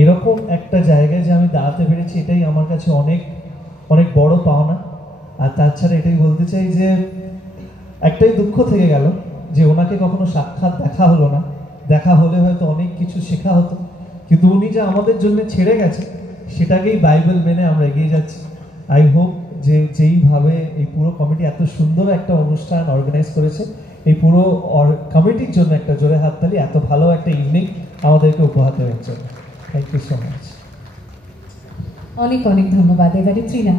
এরকম একটা জায়গায় যে আমি দাঁড়াতে পেরেছি এটাই আমার কাছে অনেক অনেক বড় পাওনা। আর তাছাড়া এটাই বলতে চাই যে একটাই দুঃখ থেকে গেল যে ওনাকে কখনো সাক্ষাৎ দেখা হলো না, দেখা হলে হয়তো অনেক কিছু শেখা হতো, কিন্তু উনি যে আমাদের জন্য ছেড়ে গেছে সেটাকেই বাইবেল মেনে আমরা এগিয়ে যাচ্ছি। আই হোপ যে যেইভাবে এই পুরো কমিটি এত সুন্দর একটা অনুষ্ঠান অর্গানাইজ করেছে, এই পুরো কমিটির জন্য একটা জোরে হাততালি, এত ভালো একটা ইভিনিং আমাদেরকে উপহার দেওয়ার জন্য। Thank you so much. অনেক অনেক ধন্যবাদ। এবারে তৃণা।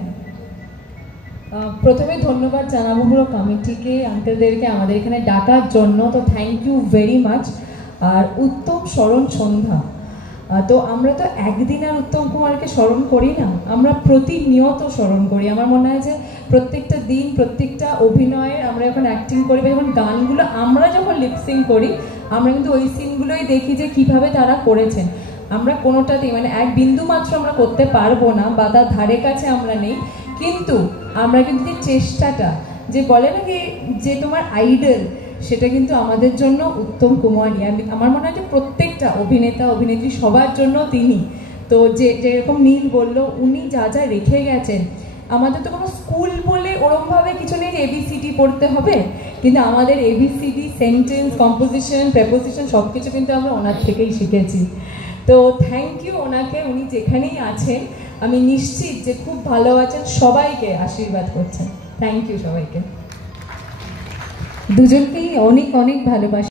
প্রথমে ধন্যবাদ জানাবো পুরো কমিটিকে, আঙ্কেলদেরকে আমাদের এখানে ডাকার জন্য, তো থ্যাংক ইউ ভেরি মাচ। আর উত্তম স্মরণ সন্ধ্যা, তো আমরা তো একদিন আর উত্তম কুমারকে স্মরণ করি না, আমরা প্রতিনিয়ত স্মরণ করি। আমার মনে হয় যে প্রত্যেকটা দিন, প্রত্যেকটা অভিনয়ের আমরা যখন অ্যাক্টিং করি বা যখন গানগুলো আমরা যখন লিপসিং করি, আমরা কিন্তু ওই সিনগুলোই দেখি যে কিভাবে তারা করেছেন। আমরা কোনোটাতেই মানে এক বিন্দু মাত্র আমরা করতে পারবো না বা তার ধারে কাছে আমরা নেই, কিন্তু আমরা কিন্তু যে চেষ্টাটা, যে বলে না যে তোমার আইডল, সেটা কিন্তু আমাদের জন্য উত্তম কুমারই। আমার মনে হয় যে প্রত্যেকটা অভিনেতা অভিনেত্রী সবার জন্য তিনি। তো যেরকম নীল বললো, উনি যা যা রেখে গেছেন, আমাদের তো কোনো স্কুল বলে ওরমভাবে কিছু নেই যে এবিসিডি পড়তে হবে, কিন্তু আমাদের এবিসিডি, সেন্টেন্স, কম্পোজিশন, প্রেপোজিশন সব কিছু কিন্তু আমরা ওনার থেকেই শিখেছি। তো থ্যাংক ইউ ওনাকে, উনি যেখানেই আছেন আমি নিশ্চিত যে খুব ভালো আছেন, সবাইকে আশীর্বাদ করছেন। থ্যাংক ইউ সবাইকে। দুজনকেই অনেক অনেক ভালোবাসি।